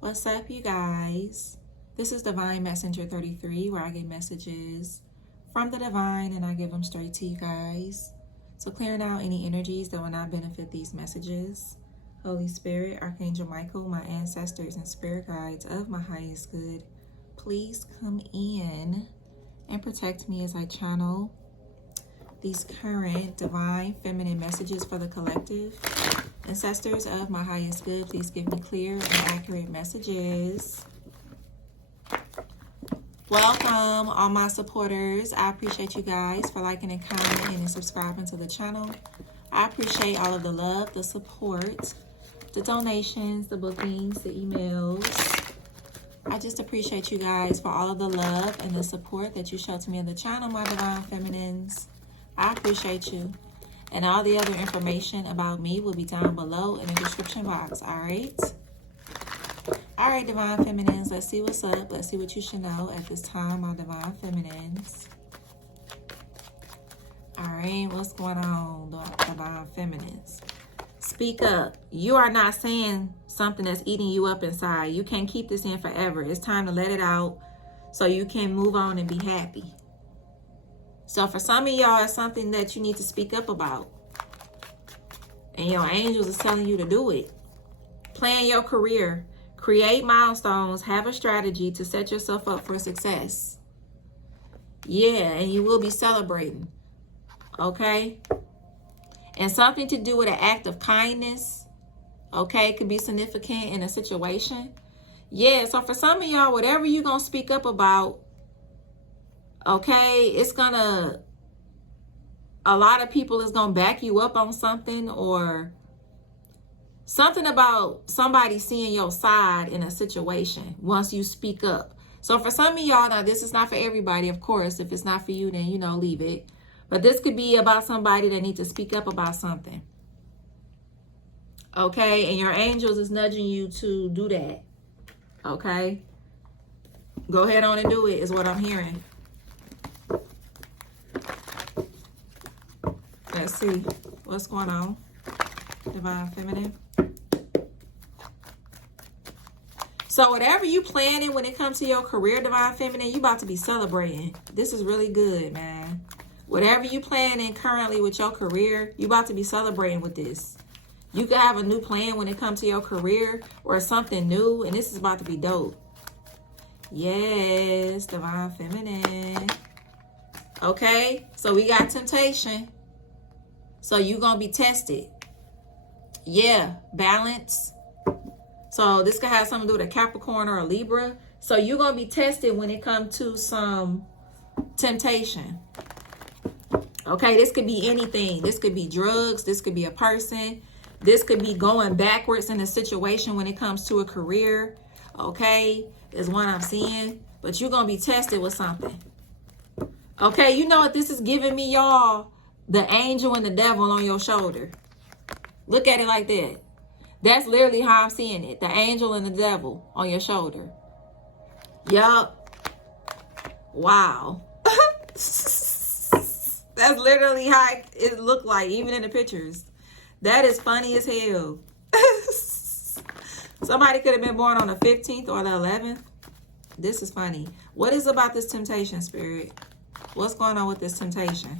What's up, you guys? This is Divine Messenger 33, where I get messages from the divine and I give them straight to you guys. So clearing out any energies that will not benefit these messages. Holy Spirit, Archangel Michael, my ancestors and spirit guides of my highest good, please come in and protect me as I channel these current divine feminine messages for the collective. Ancestors of my highest good, please give me clear and accurate messages. Welcome, all my supporters. I appreciate you guys for liking and commenting and subscribing to the channel. I appreciate all of the love, the support, the donations, the bookings, the emails. I just appreciate you guys for all of the love and the support that you show to me on the channel, my divine feminines. I appreciate you. And all the other information about me will be down below in the description box, all right? All right, divine feminines, let's see what's up. Let's see what you should know at this time, my divine feminines. All right, what's going on, divine feminines? Speak up. You are not saying something that's eating you up inside. You can't keep this in forever. It's time to let it out so you can move on and be happy. So for some of y'all, it's something that you need to speak up about. And your angels is telling you to do it. Plan your career. Create milestones. Have a strategy to set yourself up for success. Yeah, and you will be celebrating. Okay? And something to do with an act of kindness. Okay? Could be significant in a situation. Yeah, so for some of y'all, whatever you're going to speak up about, okay, it's gonna, a lot of people is gonna back you up on something, or something about somebody seeing your side in a situation once you speak up. So for some of y'all, now this is not for everybody, of course. If it's not for you, then, you know, leave it. But this could be about somebody that needs to speak up about something. Okay, and your angels is nudging you to do that. Okay, go ahead on and do it is what I'm hearing. Let's see what's going on, divine feminine. So whatever you planning when it comes to your career, divine feminine, you about to be celebrating. This is really good, man. Whatever you planning currently with your career, you about to be celebrating with this. You could have a new plan when it comes to your career or something new, and this is about to be dope. Yes, divine feminine. Okay, so we got temptation. So you're going to be tested. Yeah, balance. So this could have something to do with a Capricorn or a Libra. So you're going to be tested when it comes to some temptation. Okay, this could be anything. This could be drugs. This could be a person. This could be going backwards in a situation when it comes to a career. Okay, is what I'm seeing. But you're going to be tested with something. Okay, you know what this is giving me, y'all? The angel and the devil on your shoulder. Look at it like that. That's literally how I'm seeing it. The angel and the devil on your shoulder. Yup. Wow. That's literally how it looked like, even in the pictures. That is funny as hell. Somebody could have been born on the 15th or the 11th. This is funny. What is about this temptation, Spirit? What's going on with this temptation?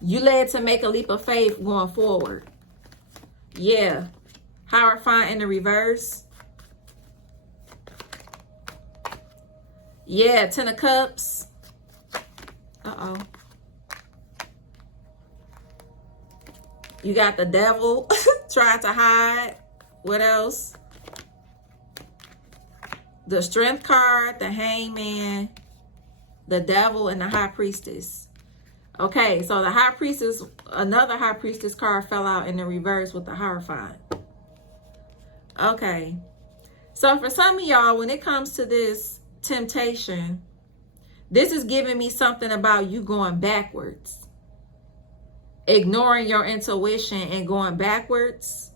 You led to make a leap of faith going forward. Yeah. Hierophant in the reverse. Yeah, 10 of Cups. Uh-oh. You got the devil trying to hide. What else? The Strength card, the Hangman, the Devil, and the High Priestess. Okay, so the High Priestess, another High Priestess card fell out in the reverse with the Hierophant. Okay. So for some of y'all, when it comes to this temptation, this is giving me something about you going backwards. Ignoring your intuition and going backwards.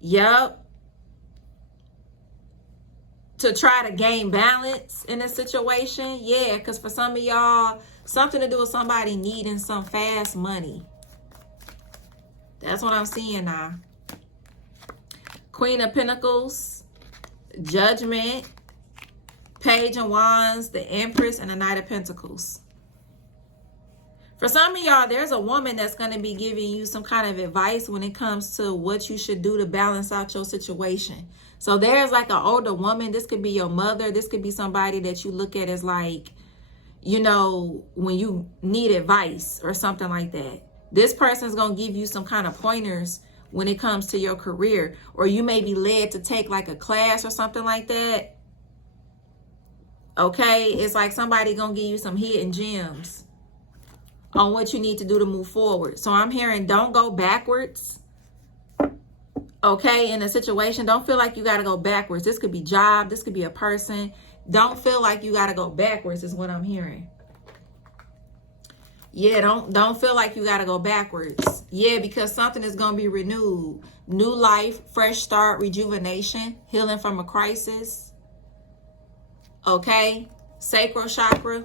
Yup. To try to gain balance in a situation. Yeah, because for some of y'all, something to do with somebody needing some fast money. That's what I'm seeing now. Queen of Pentacles, Judgment, Page of Wands, the Empress, and the Knight of Pentacles. For some of y'all, there's a woman that's going to be giving you some kind of advice when it comes to what you should do to balance out your situation. So there's like an older woman. This could be your mother. This could be somebody that you look at as like, you know, when you need advice or something like that. This person's going to give you some kind of pointers when it comes to your career. Or you may be led to take like a class or something like that. Okay? It's like somebody going to give you some hidden gems on what you need to do to move forward. So I'm hearing don't go backwards. Okay, in a situation, don't feel like you got to go backwards. This could be job, this could be a person. Don't feel like you got to go backwards is what I'm hearing. Yeah, don't feel like you got to go backwards. Yeah, because something is going to be renewed. New life, fresh start, rejuvenation, healing from a crisis. Okay, sacral chakra.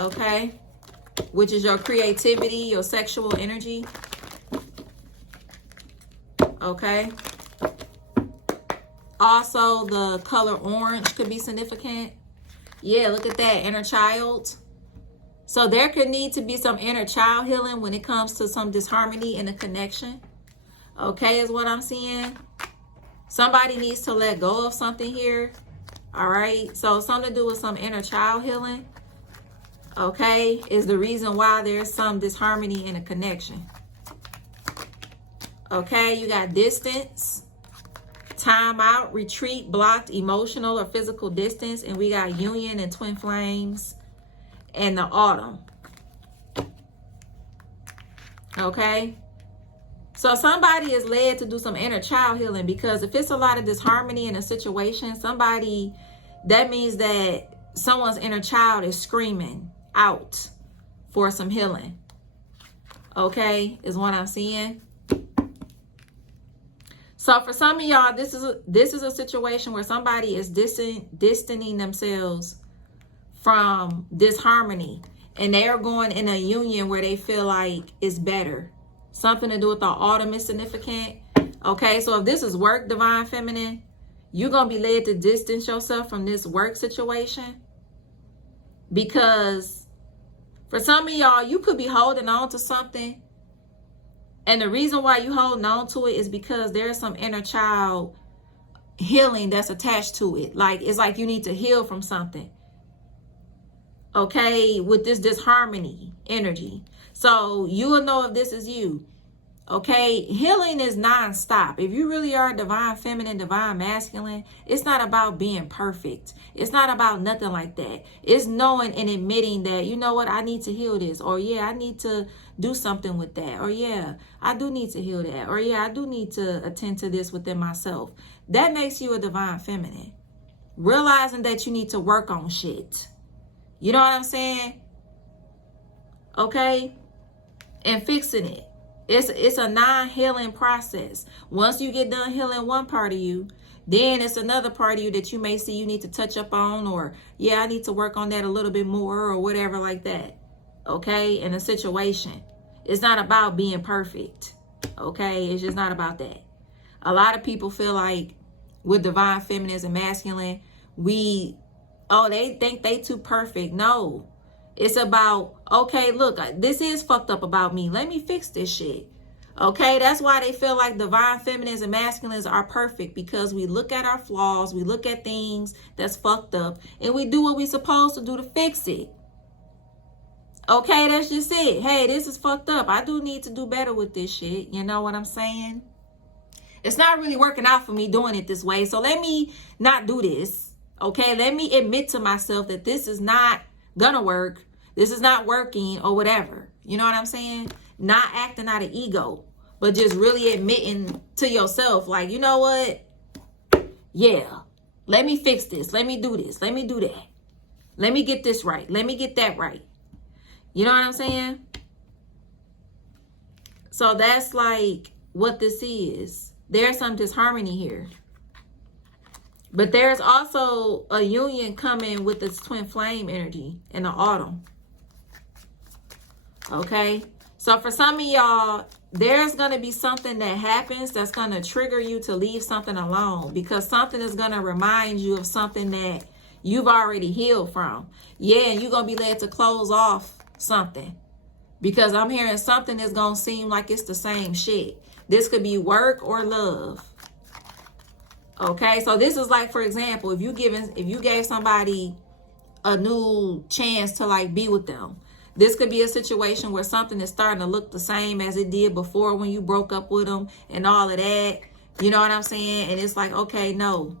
Okay, which is your creativity, your sexual energy. Okay. Also, the color orange could be significant. Yeah, look at that, inner child. So there could need to be some inner child healing when it comes to some disharmony in the connection. Okay, is what I'm seeing. Somebody needs to let go of something here. All right, so something to do with some inner child healing. Okay, is the reason why there's some disharmony in a connection. Okay, you got distance, time out, retreat, blocked, emotional or physical distance. And we got union and twin flames and the autumn. Okay, so somebody is led to do some inner child healing, because if it's a lot of disharmony in a situation, somebody, that means that someone's inner child is screaming out for some healing. Okay, is what I'm seeing. So for some of y'all, this is a situation where somebody is distancing themselves from disharmony, and they are going in a union where they feel like it's better. Something to do with the autumn is significant. Okay, so if this is work, divine feminine, you're going to be led to distance yourself from this work situation. Because for some of y'all, you could be holding on to something. And the reason why you holding on to it is because there's some inner child healing that's attached to it. Like, it's like you need to heal from something. Okay, with this disharmony energy. So you will know if this is you. Okay, healing is non-stop. If you really are divine feminine, divine masculine, it's not about being perfect. It's not about nothing like that. It's knowing and admitting that, you know what, I need to heal this. Or yeah, I need to do something with that. Or yeah, I do need to heal that. Or yeah, I do need to attend to this within myself. That makes you a divine feminine. Realizing that you need to work on shit. You know what I'm saying? Okay? And fixing it. It's a non-healing process. Once you get done healing one part of you, then it's another part of you that you may see you need to touch up on, or yeah, I need to work on that a little bit more, or whatever like that. Okay? In a situation. It's not about being perfect. Okay? It's just not about that. A lot of people feel like with divine feminine and masculine, they think they too perfect. No. It's about, okay, look, this is fucked up about me. Let me fix this shit. Okay, that's why they feel like divine feminines and masculines are perfect, because we look at our flaws, we look at things that's fucked up, and we do what we're supposed to do to fix it. Okay, that's just it. Hey, this is fucked up. I do need to do better with this shit. You know what I'm saying? It's not really working out for me doing it this way, so let me not do this. Okay, let me admit to myself that this is not gonna work, this is not working, or whatever. You know what I'm saying? Not acting out of ego, but just really admitting to yourself, like, you know what? Yeah, let me fix this. Let me do this. Let me do that. Let me get this right. Let me get that right. You know what I'm saying? So that's like what this is. There's some disharmony here. But there's also a union coming with this twin flame energy in the autumn. Okay? So for some of y'all, there's going to be something that happens that's going to trigger you to leave something alone, because something is going to remind you of something that you've already healed from. Yeah, and you're going to be led to close off something, because I'm hearing something that's going to seem like it's the same shit. This could be work or love. Okay, so this is like, for example, if you gave somebody a new chance to like be with them, this could be a situation where something is starting to look the same as it did before when you broke up with them and all of that. You know what I'm saying? And it's like, okay, no.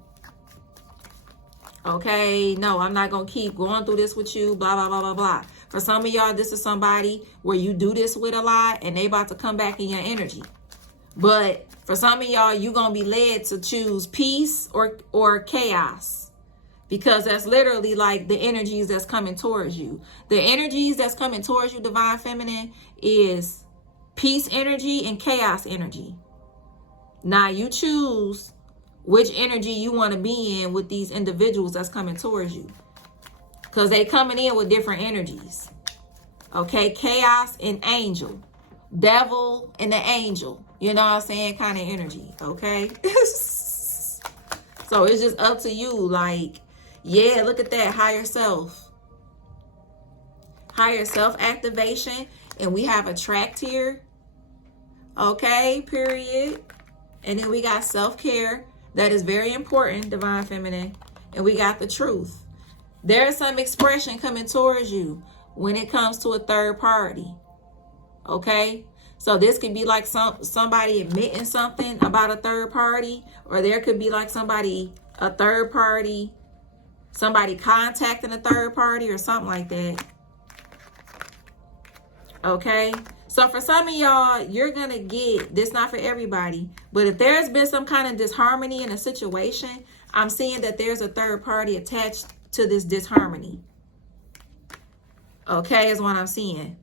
Okay, no, I'm not going to keep going through this with you, blah, blah, blah, blah, blah. For some of y'all, this is somebody where you do this with a lot and they about to come back in your energy. But for some of y'all, you're going to be led to choose peace or chaos. Because that's literally like the energies that's coming towards you. The energies that's coming towards you, Divine Feminine, is peace energy and chaos energy. Now you choose which energy you want to be in with these individuals that's coming towards you. Because they coming in with different energies. Okay, chaos and angel. Devil and the angel. You know what I'm saying? Kind of energy. Okay. So it's just up to you. Like, yeah, look at that. Higher self. Higher self activation. And we have attract here. Okay, period. And then we got self-care. That is very important, Divine Feminine. And we got the truth. There is some expression coming towards you when it comes to a third party. Okay? So this could be like somebody admitting something about a third party. Or there could be like a third party, somebody contacting a third party or something like that. Okay? So for some of y'all, you're going to get, this not for everybody, but if there's been some kind of disharmony in a situation, I'm seeing that there's a third party attached to this disharmony. Okay, is what I'm seeing.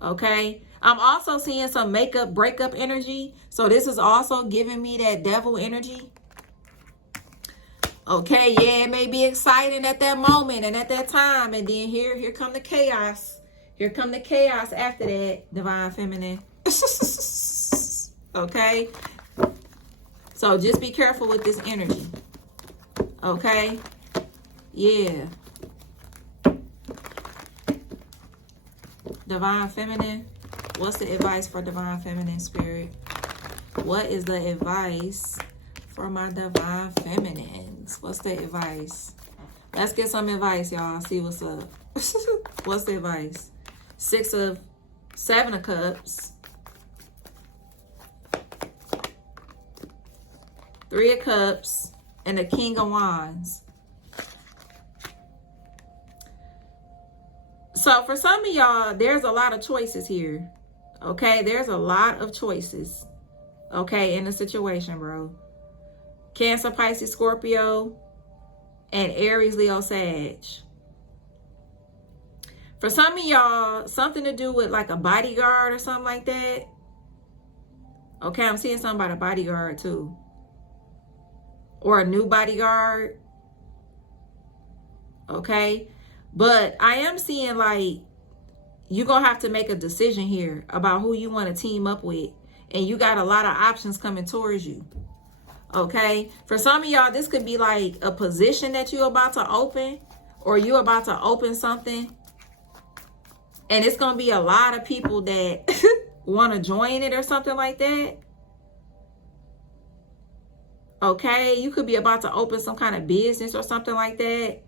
Okay. I'm also seeing some breakup energy. So this is also giving me that devil energy. Okay, yeah, it may be exciting at that moment and at that time. And then here come the chaos. Here come the chaos after that, Divine Feminine. Okay? So just be careful with this energy. Okay? Yeah. Divine Feminine. What's the advice for Divine Feminine, Spirit? What is the advice for my Divine Feminines? What's the advice? Let's get some advice, y'all. See what's up. What's the advice? 7 of Cups. 3 of Cups. And the King of Wands. So for some of y'all, there's a lot of choices here. Okay, there's a lot of choices. Okay, in the situation, bro. Cancer, Pisces, Scorpio, and Aries, Leo, Sag. For some of y'all, something to do with like a bodyguard or something like that. Okay, I'm seeing something about a bodyguard too. Or a new bodyguard. Okay. But I am seeing like you're going to have to make a decision here about who you want to team up with. And you got a lot of options coming towards you. Okay. For some of y'all, this could be like a position that you're about to open. Or you're about to open something. And it's going to be a lot of people that want to join it or something like that. Okay. You could be about to open some kind of business or something like that.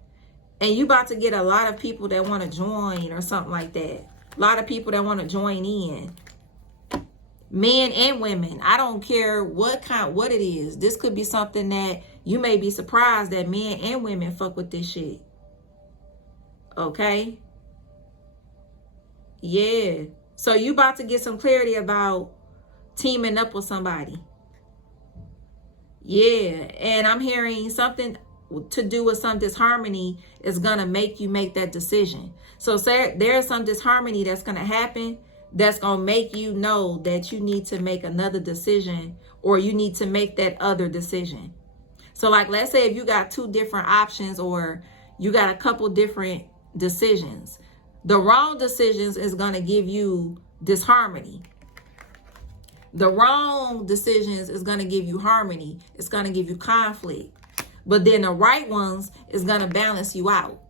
And you about to get a lot of people that want to join or something like that. A lot of people that want to join in. Men and women. I don't care what it is. This could be something that you may be surprised that men and women fuck with this shit. Okay. Yeah. So you about to get some clarity about teaming up with somebody. Yeah. And I'm hearing something to do with some disharmony is going to make you make that decision. So there's some disharmony that's going to happen that's going to make you know that you need to make another decision, or you need to make that other decision. So like, let's say if you got 2 different options, or you got a couple different decisions, The wrong decisions is going to give you disharmony. The wrong decisions is going to give you harmony. It's going to give you conflict. But then the right ones is going to balance you out.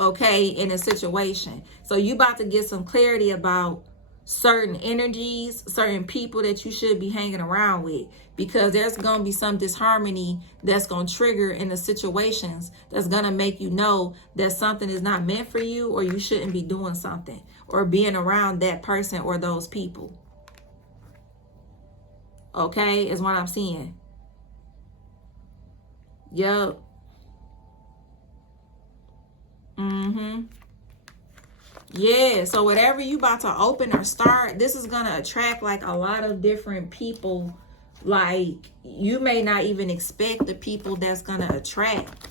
Okay, in a situation. So you about to get some clarity about certain energies, certain people that you should be hanging around with, because there's going to be some disharmony that's going to trigger in the situations that's going to make you know that something is not meant for you, or you shouldn't be doing something or being around that person or those people. Okay, is what I'm seeing. Yup. Yeah, so whatever you about to open or start, this is going to attract like a lot of different people. Like, you may not even expect the people that's going to attract,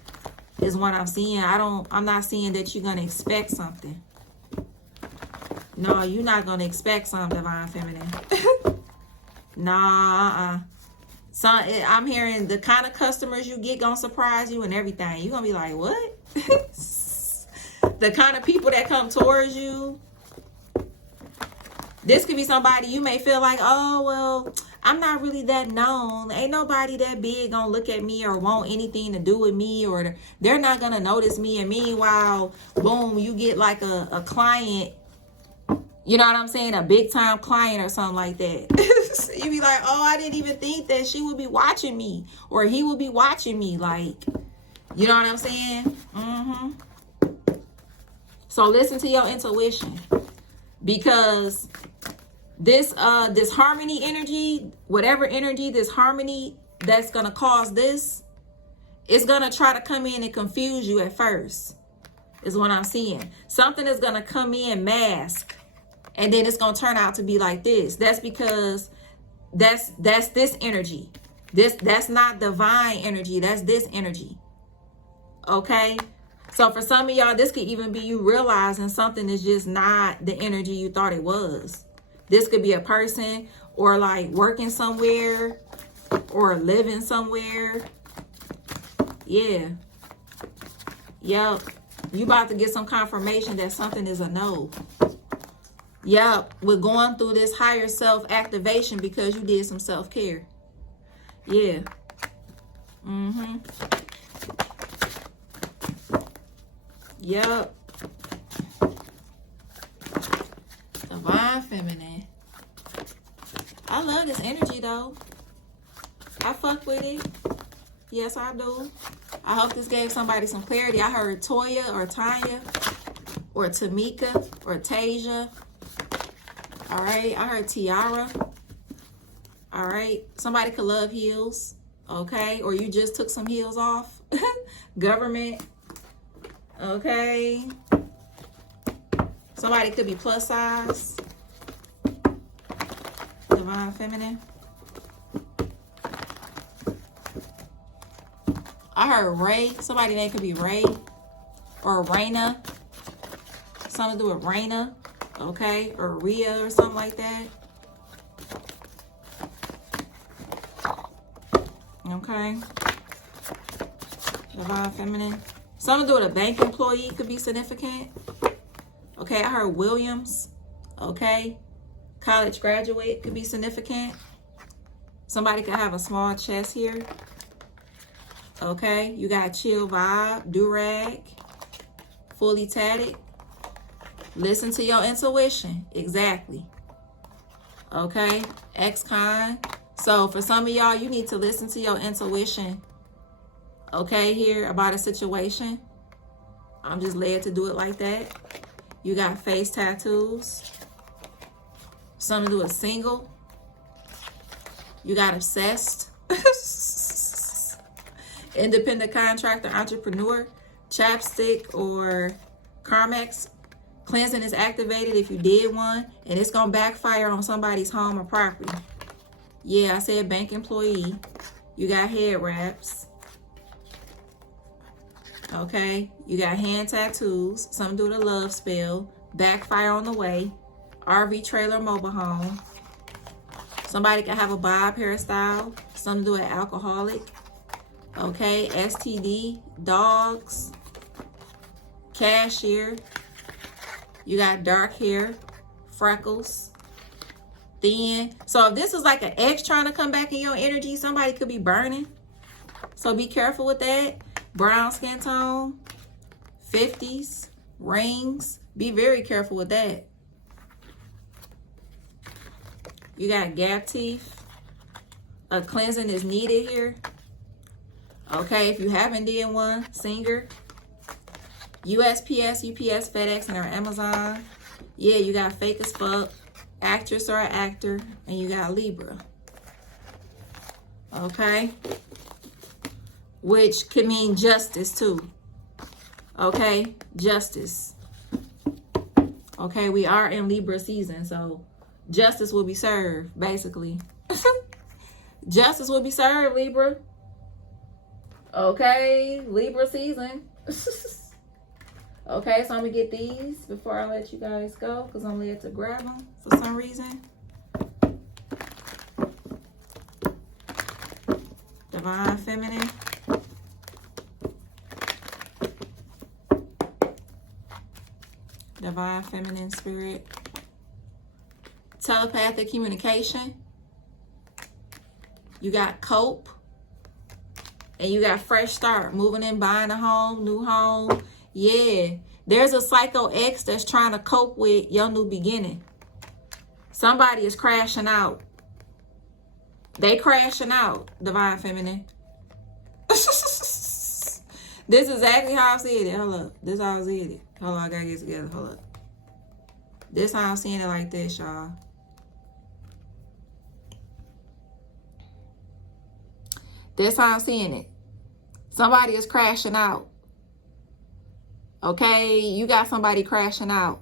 is what I'm seeing. I'm not seeing that you're going to expect something. No, you're not going to expect something, Divine Feminine. Nah, So I'm hearing the kind of customers you get gonna surprise you and everything. You're gonna be like, what? The kind of people that come towards you. This could be somebody you may feel like, oh, well, I'm not really that known. Ain't nobody that big gonna look at me or want anything to do with me, or they're not gonna notice me. And meanwhile, boom, you get like a client, you know what I'm saying? A big time client or something like that. You be like, oh, I didn't even think that she would be watching me, or he would be watching me. Like, you know what I'm saying? So listen to your intuition, because this harmony energy, whatever energy, this harmony that's gonna cause this, it's gonna try to come in and confuse you at first, is what I'm seeing. Something is gonna come in mask, and then it's gonna turn out to be like this. That's because that's this energy. That's not divine energy. That's this energy. Okay. So for some of y'all, this could even be you realizing something is just not the energy you thought it was. This could be a person, or like working somewhere, or living somewhere. Yeah. Yep. You about to get some confirmation that something is a no. Yep. We're going through this higher self activation because you did some self-care. Yeah. Yep. Divine Feminine. I love this energy though. I fuck with it. Yes, I do. I hope this gave somebody some clarity. I heard Toya or Tanya or Tamika or Tasia. All right. I heard Tiara. All right. Somebody could love heels. Okay. Or you just took some heels off. Government. Okay. Somebody could be plus size. Divine Feminine. I heard Ray. Somebody's name could be Ray or Raina. Something to do with Raina. Okay. Or Rhea or something like that. Okay. Divine Feminine. Something to do with a bank employee could be significant. Okay, I heard Williams. Okay. College graduate could be significant. Somebody could have a small chest here. Okay, you got chill vibe, do-rag, fully tatted. Listen to your intuition. Exactly. Okay, ex-con. So for some of y'all, you need to listen to your intuition. Okay, here about a situation. I'm just led to do it like that. You got face tattoos. Something to do with single. You got obsessed. Independent contractor, entrepreneur, chapstick, or Karmic. Cleansing is activated if you did one, and it's going to backfire on somebody's home or property. Yeah, I said bank employee. You got head wraps. Okay, you got hand tattoos, something to do with a love spell, backfire on the way, RV trailer mobile home. Somebody can have a bob hairstyle, something to do with alcoholic. Okay, STD, dogs, cashier, You got dark hair, freckles, thin. So if this is like an ex trying to come back in your energy, somebody could be burning. So be careful with that. Brown skin tone, 50s, rings. Be very careful with that. You got gap teeth. A cleansing is needed here. Okay, if you haven't did one, singer. USPS, UPS, FedEx, and or Amazon. Yeah, you got fake as fuck, actress or an actor, and you got Libra. Okay? Which could mean justice too. Okay? Justice. Okay, we are in Libra season, so justice will be served, basically. Justice will be served, Libra. Okay, Libra season. Okay, so I'm going to get these before I let you guys go, because I'm led to grab them for some reason. Divine Feminine. Divine Feminine Spirit. Telepathic communication. You got cope. And you got fresh start. Moving in, buying a home, new home. Yeah. There's a psycho ex that's trying to cope with your new beginning. Somebody is crashing out. They crashing out, Divine Feminine. This is exactly how I see it. Hold up. This is how I see it. Hold on, I gotta get together. Hold up. This how I'm seeing it like this, y'all. This how I'm seeing it. Somebody is crashing out. Okay? You got somebody crashing out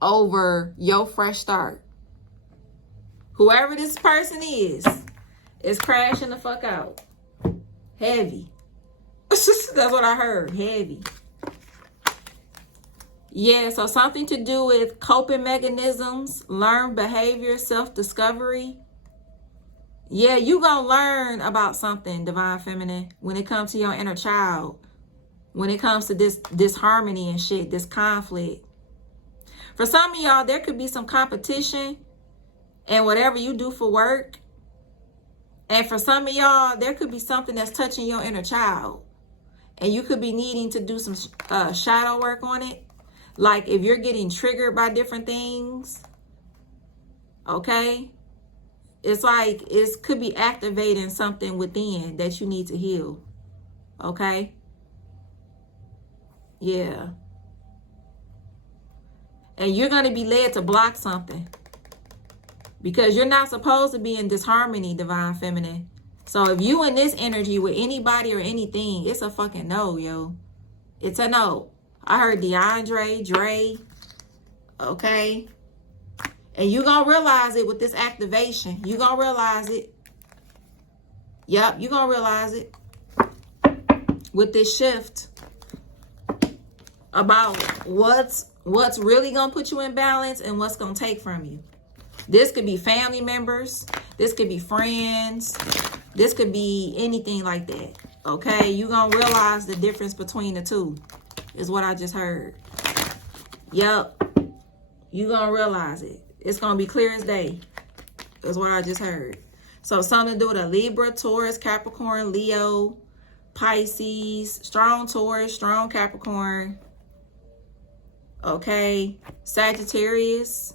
over your fresh start. Whoever this person is crashing the fuck out. Heavy. That's what I heard. Heavy. Yeah, so something to do with coping mechanisms, learned behavior, self-discovery. Yeah, you gonna learn about something, Divine Feminine, when it comes to your inner child. When it comes to this disharmony and shit, this conflict. For some of y'all, there could be some competition in whatever you do for work. And for some of y'all, there could be something that's touching your inner child. And you could be needing to do some shadow work on it. Like if you're getting triggered by different things. Okay? It's like it could be activating something within that you need to heal. Okay? Yeah. And you're going to be led to block something. Because you're not supposed to be in disharmony, Divine Feminine. So if you in this energy with anybody or anything, it's a fucking no, yo. It's a no. I heard DeAndre, Dre. Okay? And you're going to realize it with this activation. You're going to realize it. Yep, you're going to realize it. With this shift. About what's really going to put you in balance and what's going to take from you. This could be family members. This could be friends. This could be anything like that. Okay? You're going to realize the difference between the two. Is what I just heard. Yep. You're going to realize it. It's going to be clear as day. Is what I just heard. So something to do with a Libra, Taurus, Capricorn, Leo, Pisces, strong Taurus, strong Capricorn. Okay. Sagittarius.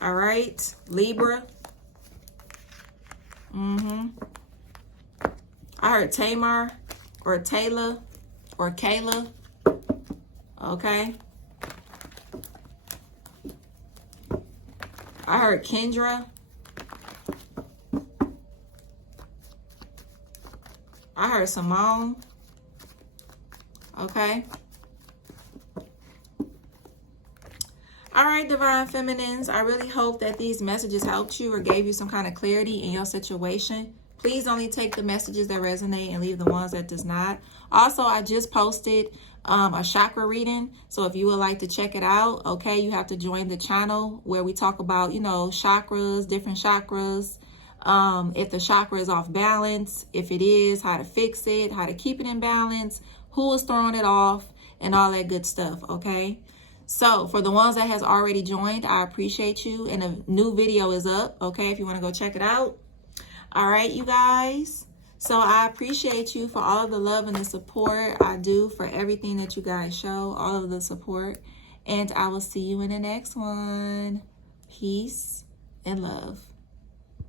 All right. Libra. I heard Tamar or Taylor or Kayla. Okay. I heard Kendra. I heard Simone. Okay. All right, Divine Feminines. I really hope that these messages helped you or gave you some kind of clarity in your situation. Please only take the messages that resonate and leave the ones that does not. Also, I just posted a chakra reading. So if you would like to check it out, okay, you have to join the channel where we talk about, you know, chakras, different chakras. If the chakra is off balance, if it is, how to fix it, how to keep it in balance, who is throwing it off, and all that good stuff, okay? So for the ones that has already joined, I appreciate you. And a new video is up, okay, if you want to go check it out. All right, you guys. So I appreciate you for all of the love and the support. I do, for everything that you guys show, all of the support. And I will see you in the next one. Peace and love.